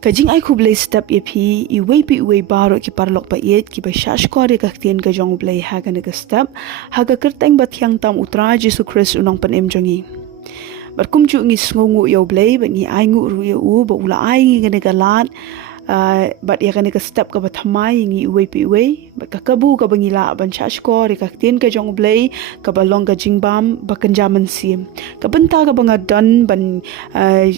Kajing ai kublay step ye pi iway pi iway baro ki parlok pa yet ki ba shash kore kaktian ka jong blay haga naga step haga kerteng batyang tam utra Jesu Christ unang panem jongi. Bat kum chu ngi sngongu yo blay bat ngi ai ngu ru yo u ba ula ai ngi gane galat bat ya gane ka step ka bathamai ngi iway pi iway bat ka kabu ka bangi la ban shash kore kaktian ka jong blay ka balong ka jingbam ba kanjaman sim ka benta ka banga dan ban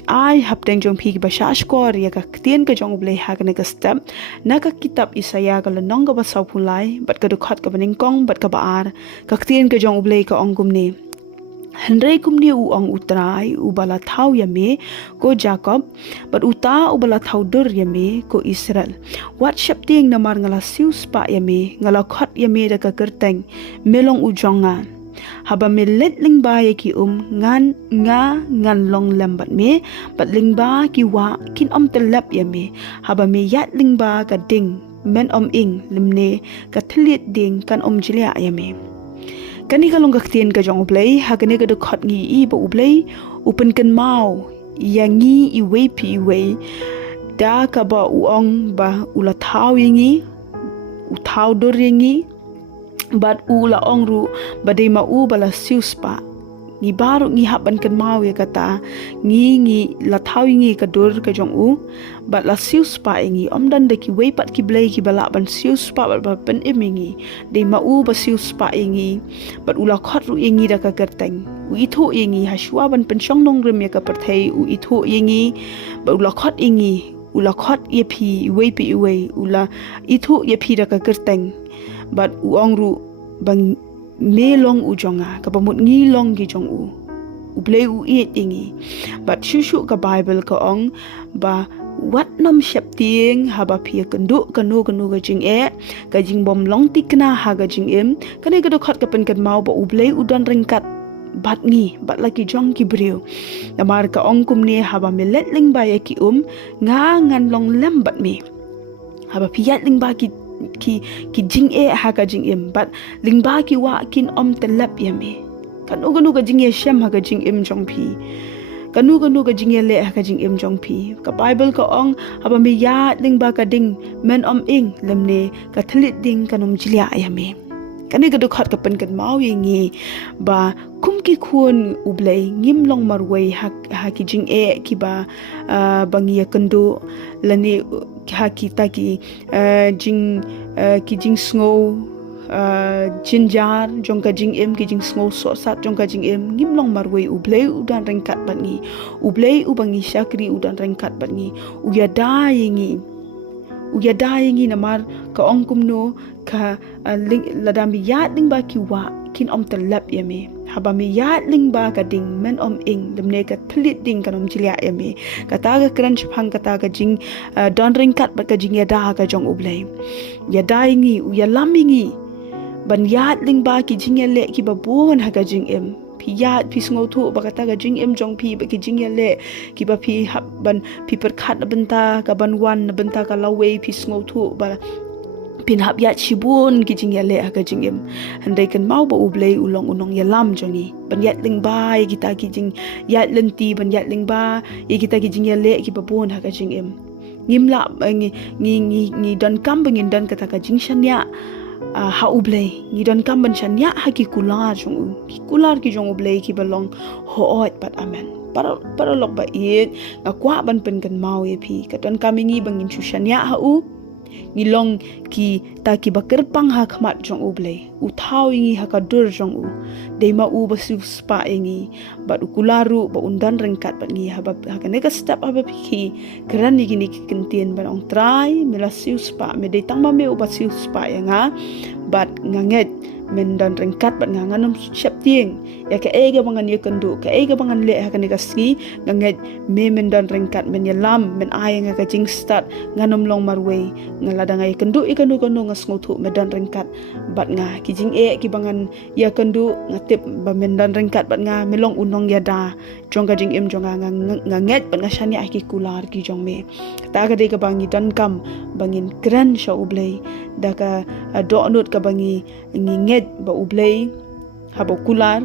ai hapteng jong pi ki ba shash kore ya kaktian ka jong blay ha gane ka step na ka kitab Isaya ka lanong ka ba saw pulai bat ka dukhat ka baningkong bat ka baar kaktian ka jong blay ka ongkum ni Henry kumni uang utrai ubala thau yame ko Jacob but uta ubala thau dur yame ko Israel wat shapting namar ngala sius pa yame ngala khat yame da ka kerteng melong ujonga haba melet lingba ye ki ngan long lambat me bat lingba ki wa kin telap yame haba me yat lingba ka ding men ing limne ka thlit ding kan jilia yame kani ka long kaktian ka jong ublay hagane ka dukhat ngi i ba ublay upen kan mau yangi i way pi way da ka ba uong ba ula thau yingi u thau dor yingi bat ula ong ru ba de ma u bala sius pa ngi baru ngi haban kan mau ya kata ngi la thau yingi ka dor ka jong u bat la sius pa yingi dan de ki way pat ki blay ki bala ban sius pa ba pen emingi de ma u ba sius pa yingi bat ula khat ru yingi da ka kerteng u itho yingi haswa ban pensyong nong rem ya ka perthai u itho yingi ba ula khat yingi ula khat ye pi way pi way ula itho ye pi da ka kerteng bat u ong ru bang melong ujonga kapamut ngilong gi jong u ublay u it ingi bat shushu ka Bible ka ong ba wat nom shapting haba pia kanu ga jing ka jing bom long tikna ha ga jing kane ga dokhat ka pen kan mau ba ublay udan ringkat bat ngi bat laki jong ki brio namar ka ong kum ne haba melet ling ba ya ki ngan long lem bat me haba piat ling ba ki jing ha ka jing bat lingba ki wa kin telap yame kanu ga jing shem ha ka jing jong pi kanu ga jing le ha ka jing jong pi ka Bible ka ong aba me ya lingba ka ding men ing lemne ka thlit ding kanum jilia yame kani ga dukhat ka pen kan mau yingi ba kum ki khun ublay ngim long marway ha ki jing ki ba bangiya kando lani ha ki ta ki jing snow jinjar jong ka jing ki jing snow so sat jong ka jing ngim long marway ublay udan rengkat bangi ublay ubangi syakri udan rengkat bangi uya dayingi namar ka ongkum no ka ladam yat ling ba ki wa kin telap yame haba mi yat ling ba ka ding men ing lemne ka thlit ding kan jilia yame kata ga kran chphang kata ga jing don ringkat ba ka jing ya da ka jong ublay ya daingi u ya lamingi ban yat ling ba ki jing ya le ki ba bon ha ka jing pi yat pi sngo thu ba kata ga jing jong pi ba ki jing ya le ki ba pi hab ban pi per khat benta ka ban wan benta ka lawe pi sngo thu ba pin hab yat shibun ki jing ya le ka jing handai kan mau ba ublay ulong unong ya lam jongi ban yat ling ba ki ta ki jing yat lenti ban yat ling ba ki ta ki jing ya le ki ba bon ha ka jing ngim la ngi dan kam bangin dan kata ka jing shanya ha ublay ngi dan kam ban shanya ha ki kular ki jong ublay ki balong hoot pat amen para lok ba it ngakwa ban pen kan mau ye pi ka dan kamingi bangin shanya ha u ngilong ki ta ki bakar pang ha khmat jong ublay u thau ingi ha ka dur jong u deima u basu spa ingi ba ukularu ba undan rengkat ba ngi ha ba ka ne ka step ha ba ki kran ni gini kintien ba ong try melasiu spa me de tang ma me u basu spa yanga bat nganget men dan rengkat bat nganganum chep tieng ya ka ega bangan ye kendu ka ega bangan le ha ka ne ka ski nganget me men dan rengkat men ya lam men ai nga ka jing start nganum long marway ngalada ngai kendu ikanu kono ngasngotu me dan rengkat bat nga ki jing ki bangan ya kendu ngatip ba men dan rengkat bat nga melong unong ya da jong ka jing jong nganget bat nga shani ki kular ki jong me ta ka de ka bangi dan kam bangin kran sha ublay da ka do nut ka bangi nginget ba ublay habo kular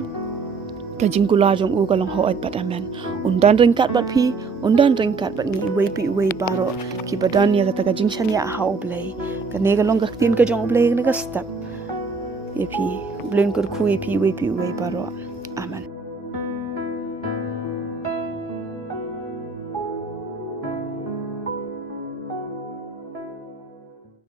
Kajing kula jong u kalong hoat bat amen. Undan ringkat bat pi, undan ringkat bat ngi uwei pi uwei baro. Ki badan ya kata kajing shan ya aha oblay. Kane kalong gaktin ka jong oblay kena ka step. Ye pi, ublen kur ku ye pi uwei baro. Amen.